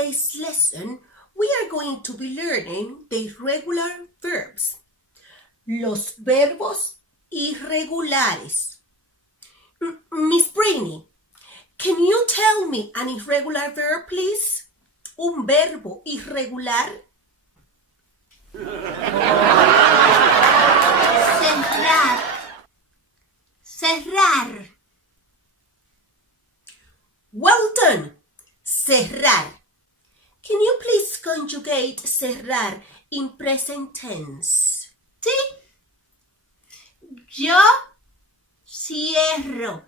today's lesson, we are going to be learning the irregular verbs, los verbos irregulares. Miss Britney, can you tell me an irregular verb, please? Un verbo irregular. Cerrar. Cerrar. Well done. Cerrar. Can you please conjugate cerrar in present tense? Sí. Yo cierro.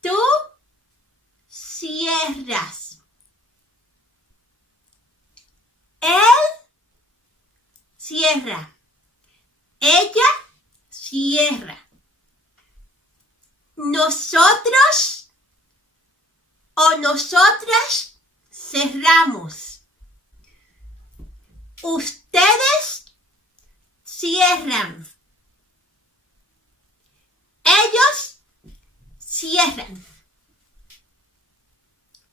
Tú cierras. Él cierra. Ella cierra. Nosotros o nosotras cerramos. Ustedes cierran. Ellos cierran.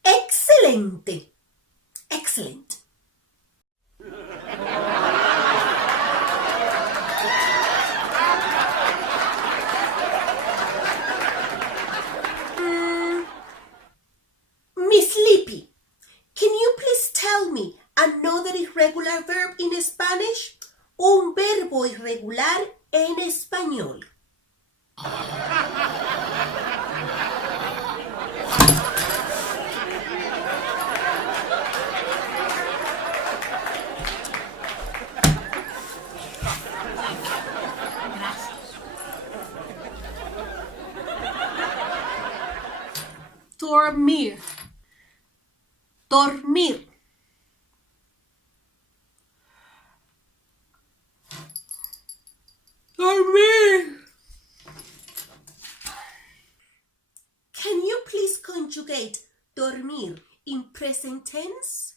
Excelente. Excellent. Miss Lippy, can you please tell me another irregular verb in Spanish? Un verbo irregular en español. Dormir. Dormir. Dormir. Can you please conjugate dormir in present tense?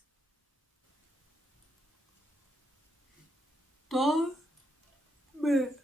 Dormir.